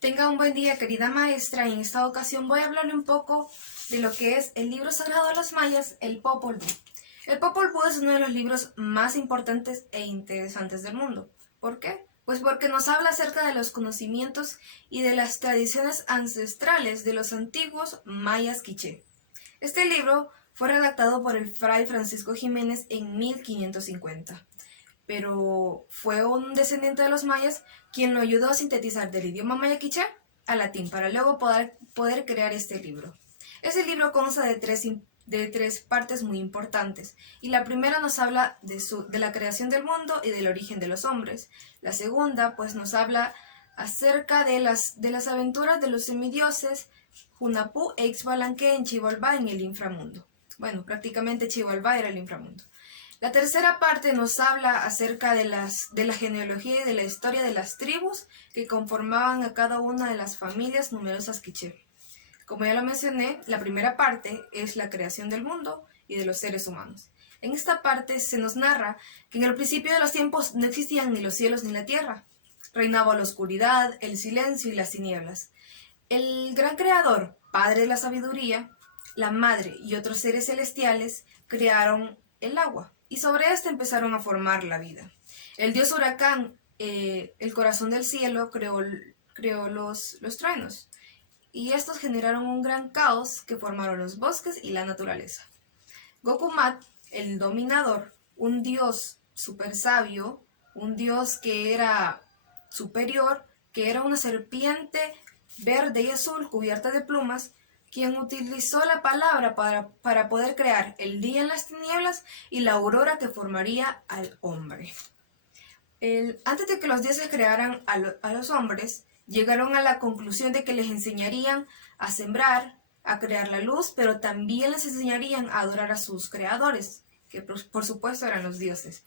Tenga un buen día, querida maestra. En esta ocasión voy a hablarle un poco de lo que es el libro sagrado de los mayas, el Popol Vuh. El Popol Vuh es uno de los libros más importantes e interesantes del mundo. ¿Por qué? Pues porque nos habla acerca de los conocimientos y de las tradiciones ancestrales de los antiguos mayas quiché. Este libro fue redactado por el fray Francisco Jiménez en 1550, pero fue un descendiente de los mayas quien lo ayudó a sintetizar del idioma maya quiché al latín para luego poder crear este libro. Este libro consta de tres partes muy importantes, y la primera nos habla de la creación del mundo y del origen de los hombres. La segunda pues nos habla acerca de las aventuras de los semidioses Hunahpu e Ixbalanque en Xibalbá en el inframundo. Bueno, prácticamente Xibalbá era el inframundo. La tercera parte nos habla acerca de la genealogía y de la historia de las tribus que conformaban a cada una de las familias numerosas quiché. Como ya lo mencioné, la primera parte es la creación del mundo y de los seres humanos. En esta parte se nos narra que en el principio de los tiempos no existían ni los cielos ni la tierra. Reinaba la oscuridad, el silencio y las tinieblas. El gran creador, padre de la sabiduría, la madre y otros seres celestiales crearon el agua, y sobre este empezaron a formar la vida. El dios huracán, el corazón del cielo, creó los truenos, y estos generaron un gran caos que formaron los bosques y la naturaleza. Gokumat, el dominador, un dios super sabio, un dios que era superior, que era una serpiente verde y azul cubierta de plumas, quien utilizó la palabra para poder crear el día en las tinieblas y la aurora que formaría al hombre. Antes de que los dioses crearan a los hombres, llegaron a la conclusión de que les enseñarían a sembrar, a crear la luz, pero también les enseñarían a adorar a sus creadores, que por supuesto eran los dioses.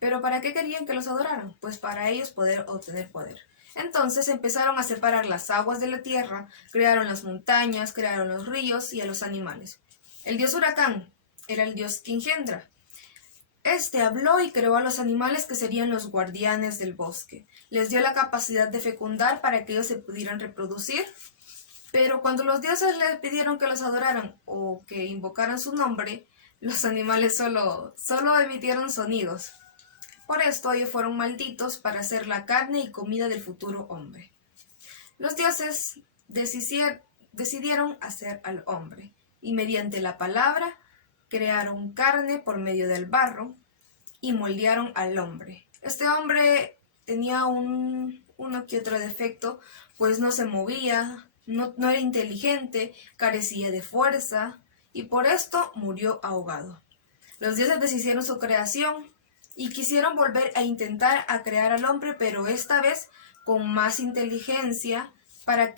¿Pero para qué querían que los adoraran? Pues para ellos poder obtener poder. Entonces empezaron a separar las aguas de la tierra, crearon las montañas, crearon los ríos y a los animales. El dios huracán era el dios que engendra. Este habló y creó a los animales que serían los guardianes del bosque. Les dio la capacidad de fecundar para que ellos se pudieran reproducir. Pero cuando los dioses les pidieron que los adoraran o que invocaran su nombre, los animales solo emitieron sonidos. Por esto ellos fueron malditos para ser la carne y comida del futuro hombre. Los dioses decidieron hacer al hombre, y mediante la palabra crearon carne por medio del barro y moldearon al hombre. Este hombre tenía uno que otro defecto, pues no se movía, no era inteligente, carecía de fuerza, y por esto murió ahogado. Los dioses deshicieron su creación y quisieron volver a intentar a crear al hombre, pero esta vez con más inteligencia para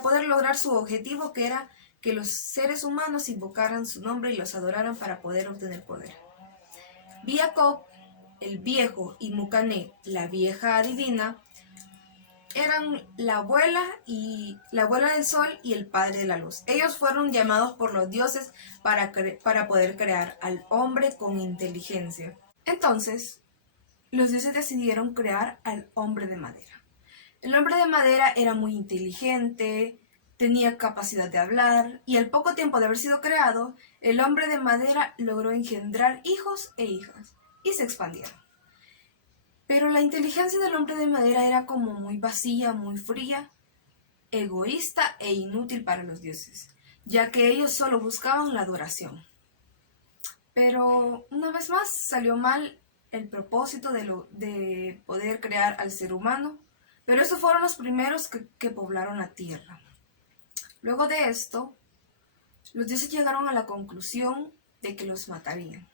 poder lograr su objetivo, que era que los seres humanos invocaran su nombre y los adoraran para poder obtener poder. Biakov, el viejo, y Mukané, la vieja adivina, eran la abuela del sol y el padre de la luz. Ellos fueron llamados por los dioses para poder crear al hombre con inteligencia. Entonces, los dioses decidieron crear al hombre de madera. El hombre de madera era muy inteligente, tenía capacidad de hablar, y al poco tiempo de haber sido creado, el hombre de madera logró engendrar hijos e hijas, y se expandieron. Pero la inteligencia del hombre de madera era como muy vacía, muy fría, egoísta e inútil para los dioses, ya que ellos solo buscaban la adoración. Pero una vez más salió mal el propósito de poder crear al ser humano, pero esos fueron los primeros que poblaron la tierra. Luego de esto, los dioses llegaron a la conclusión de que los matarían,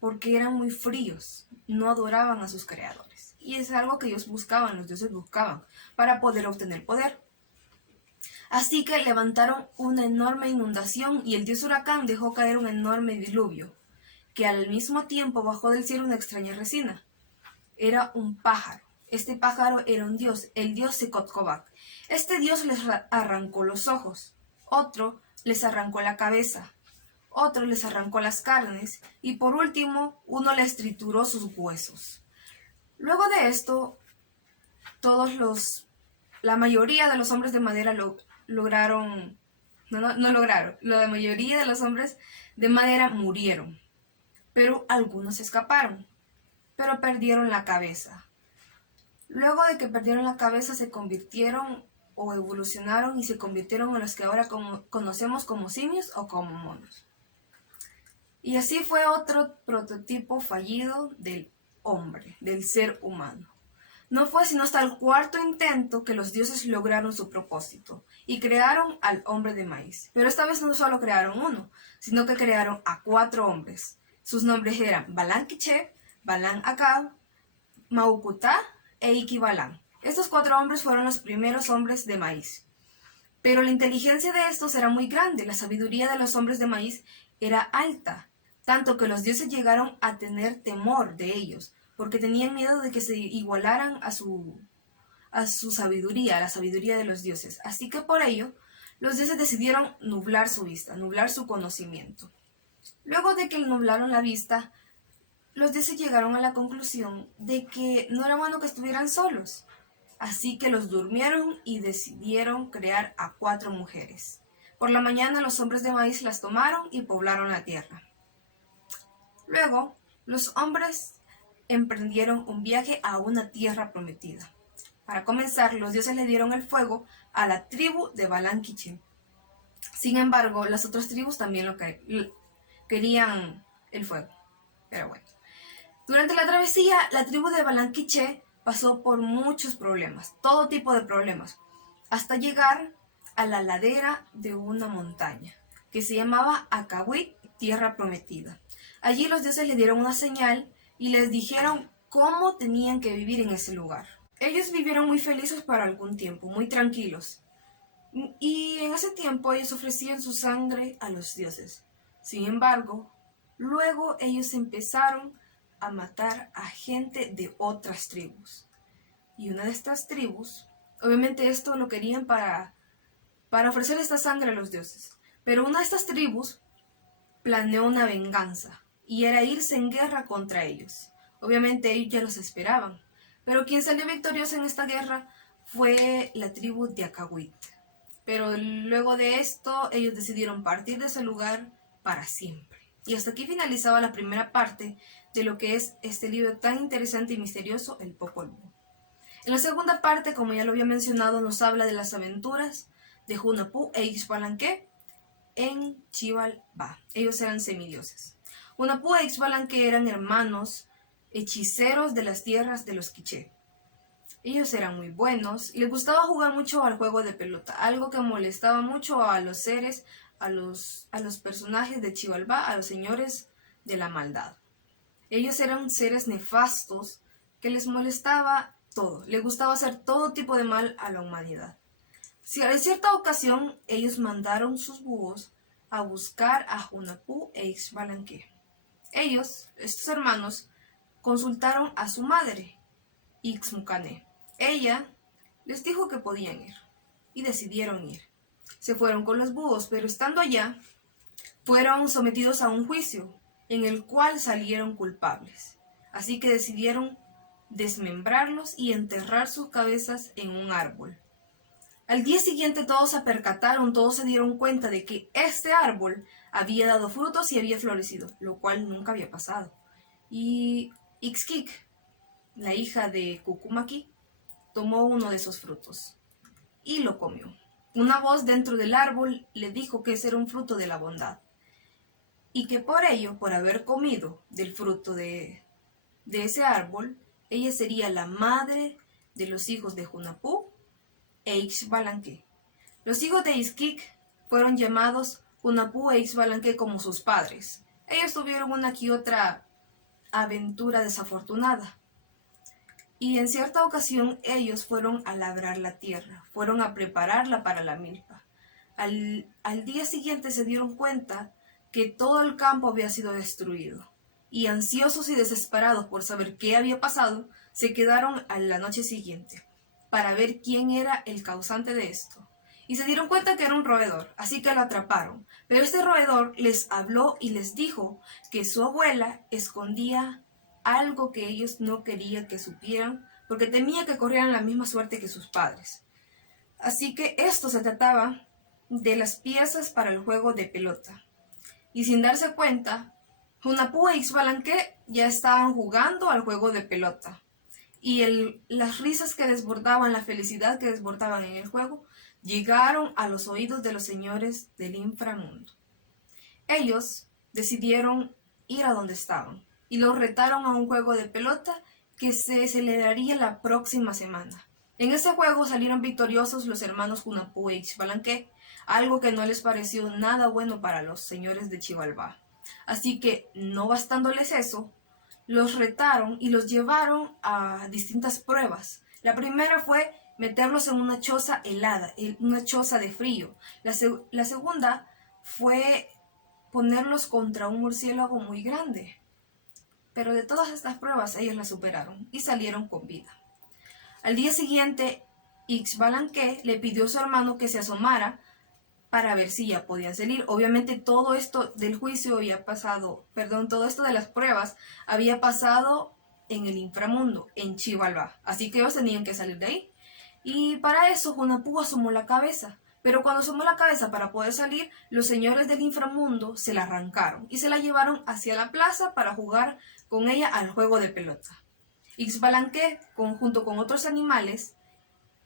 porque eran muy fríos, no adoraban a sus creadores. Y es algo que ellos buscaban, los dioses buscaban, para poder obtener poder. Así que levantaron una enorme inundación y el dios huracán dejó caer un enorme diluvio, que al mismo tiempo bajó del cielo una extraña resina. Era un pájaro. Este pájaro era un dios, el dios Secotcobac. Este dios les arrancó los ojos, otro les arrancó la cabeza, otro les arrancó las carnes y por último uno les trituró sus huesos. Luego de esto, la mayoría de los hombres de madera lograron, no lograron, la mayoría de los hombres de madera murieron, pero algunos escaparon, pero perdieron la cabeza. Luego de que perdieron la cabeza se convirtieron o evolucionaron y se convirtieron en los que ahora conocemos como simios o como monos. Y así fue otro prototipo fallido del hombre, del ser humano. No fue sino hasta el cuarto intento que los dioses lograron su propósito y crearon al hombre de maíz. Pero esta vez no solo crearon uno, sino que crearon a 4 hombres. Sus nombres eran Balán Quiché, Balán Acab, Maucutá e Iquibalán. Estos 4 hombres fueron los primeros hombres de maíz. Pero la inteligencia de estos era muy grande, la sabiduría de los hombres de maíz era alta, tanto que los dioses llegaron a tener temor de ellos, porque tenían miedo de que se igualaran a su sabiduría, a la sabiduría de los dioses. Así que por ello, los dioses decidieron nublar su vista, nublar su conocimiento. Luego de que nublaron la vista, los dioses llegaron a la conclusión de que no era bueno que estuvieran solos. Así que los durmieron y decidieron crear a 4 mujeres. Por la mañana los hombres de maíz las tomaron y poblaron la tierra. Luego, los hombres emprendieron un viaje a una tierra prometida. Para comenzar, los dioses le dieron el fuego a la tribu de Balán Quiché. Sin embargo, las otras tribus también querían el fuego. Pero bueno. Durante la travesía, la tribu de Balán Quiché pasó por muchos problemas, todo tipo de problemas, hasta llegar a la ladera de una montaña, que se llamaba Acahuit, tierra prometida. Allí los dioses le dieron una señal y les dijeron cómo tenían que vivir en ese lugar. Ellos vivieron muy felices por algún tiempo, muy tranquilos. Y en ese tiempo ellos ofrecían su sangre a los dioses. Sin embargo, luego ellos empezaron a matar a gente de otras tribus. Y una de estas tribus, obviamente esto lo querían para ofrecer esta sangre a los dioses. Pero una de estas tribus planeó una venganza y era irse en guerra contra ellos. Obviamente ellos ya los esperaban, pero quien salió victorioso en esta guerra fue la tribu de Acahuit. Pero luego de esto ellos decidieron partir de ese lugar para siempre. Y hasta aquí finalizaba la primera parte de lo que es este libro tan interesante y misterioso, el Popol Vuh. En la segunda parte, como ya lo había mencionado, nos habla de las aventuras de Hunahpu e Ixbalanque en Xibalbá. Ellos eran semidioses. Hunahpu e Ixbalanque eran hermanos hechiceros de las tierras de los Quiché. Ellos eran muy buenos y les gustaba jugar mucho al juego de pelota, algo que molestaba mucho a los seres, a los personajes de Xibalbá, a los señores de la maldad. Ellos eran seres nefastos que les molestaba todo, les gustaba hacer todo tipo de mal a la humanidad. En cierta ocasión, ellos mandaron sus búhos a buscar a Hunahpu e Ixbalanque. Ellos, estos hermanos, consultaron a su madre, Ixmucané. Ella les dijo que podían ir y decidieron ir. Se fueron con los búhos, pero estando allá, fueron sometidos a un juicio en el cual salieron culpables. Así que decidieron desmembrarlos y enterrar sus cabezas en un árbol. Al día siguiente todos se percataron, todos se dieron cuenta de que este árbol había dado frutos y había florecido, lo cual nunca había pasado. Y Ixquic, la hija de Cucumaquí, tomó uno de esos frutos y lo comió. Una voz dentro del árbol le dijo que ese era un fruto de la bondad y que por ello, por haber comido del fruto de ese árbol, ella sería la madre de los hijos de Hunahpu e Ixbalanque. Los hijos de Ixquic fueron llamados Hunahpu e Ixbalanque como sus padres. Ellos tuvieron una que otra aventura desafortunada. Y en cierta ocasión ellos fueron a labrar la tierra, fueron a prepararla para la milpa. Al día siguiente se dieron cuenta que todo el campo había sido destruido. Y ansiosos y desesperados por saber qué había pasado, se quedaron a la noche siguiente para ver quién era el causante de esto. Y se dieron cuenta que era un roedor, así que lo atraparon. Pero este roedor les habló y les dijo que su abuela escondía algo que ellos no querían que supieran porque temía que corrieran la misma suerte que sus padres. Así que esto se trataba de las piezas para el juego de pelota. Y sin darse cuenta, Hunahpu e Xbalanque ya estaban jugando al juego de pelota. Y las risas que desbordaban, la felicidad que desbordaban en el juego, llegaron a los oídos de los señores del inframundo. Ellos decidieron ir a donde estaban y los retaron a un juego de pelota que se celebraría la próxima semana. En ese juego salieron victoriosos los hermanos Hunahpu e Xbalanque, algo que no les pareció nada bueno para los señores de Xibalbá. Así que, no bastándoles eso, los retaron y los llevaron a distintas pruebas. La primera fue meterlos en una choza helada, una choza de frío. La segunda fue ponerlos contra un murciélago muy grande. Pero de todas estas pruebas ellos las superaron y salieron con vida. Al día siguiente, Xbalanque le pidió a su hermano que se asomara para ver si ya podían salir. Obviamente todo esto del juicio había pasado, todo esto de las pruebas había pasado en el inframundo, en Xibalbá. Así que ellos tenían que salir de ahí. Y para eso Hunahpu asomó la cabeza. Pero cuando asomó la cabeza para poder salir, los señores del inframundo se la arrancaron y se la llevaron hacia la plaza para jugar con ella al juego de pelota. Xbalanque, junto con otros animales,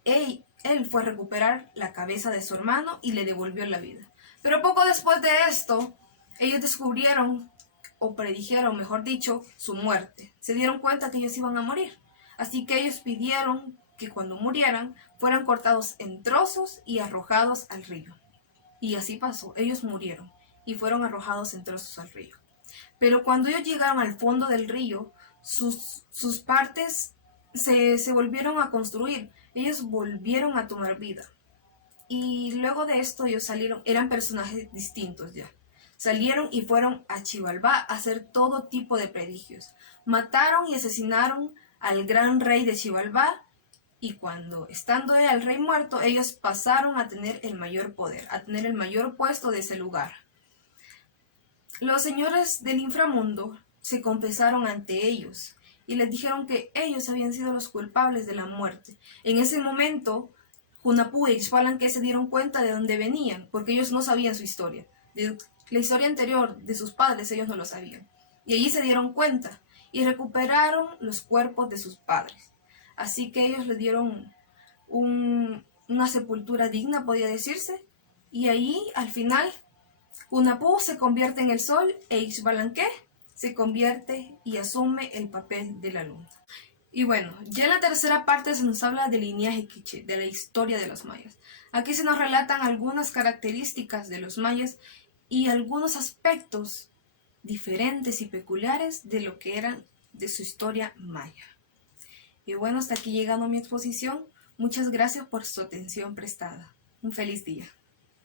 él fue a recuperar la cabeza de su hermano y le devolvió la vida. Pero poco después de esto, ellos descubrieron, o predijeron, mejor dicho, su muerte. Se dieron cuenta que ellos iban a morir. Así que ellos pidieron que cuando murieran fueran cortados en trozos y arrojados al río. Y así pasó, ellos murieron y fueron arrojados en trozos al río. Pero cuando ellos llegaron al fondo del río, sus partes se volvieron a construir. Ellos volvieron a tomar vida. Y luego de esto ellos salieron, eran personajes distintos ya. Salieron y fueron a Xibalbá a hacer todo tipo de prodigios. Mataron y asesinaron al gran rey de Xibalbá. Y cuando, estando el rey muerto, ellos pasaron a tener el mayor poder, a tener el mayor puesto de ese lugar. Los señores del inframundo se confesaron ante ellos y les dijeron que ellos habían sido los culpables de la muerte. En ese momento, Hunahpu y Xbalanque se dieron cuenta de dónde venían, porque ellos no sabían su historia. De la historia anterior de sus padres ellos no lo sabían. Y allí se dieron cuenta y recuperaron los cuerpos de sus padres. Así que ellos le dieron una sepultura digna, podía decirse. Y ahí, al final, Hunahpu se convierte en el sol e Xbalanque se convierte y asume el papel de la luna. Y bueno, ya en la tercera parte se nos habla del linaje quiché, de la historia de los mayas. Aquí se nos relatan algunas características de los mayas y algunos aspectos diferentes y peculiares de lo que eran de su historia maya. Y bueno, hasta aquí llegando mi exposición. Muchas gracias por su atención prestada. Un feliz día.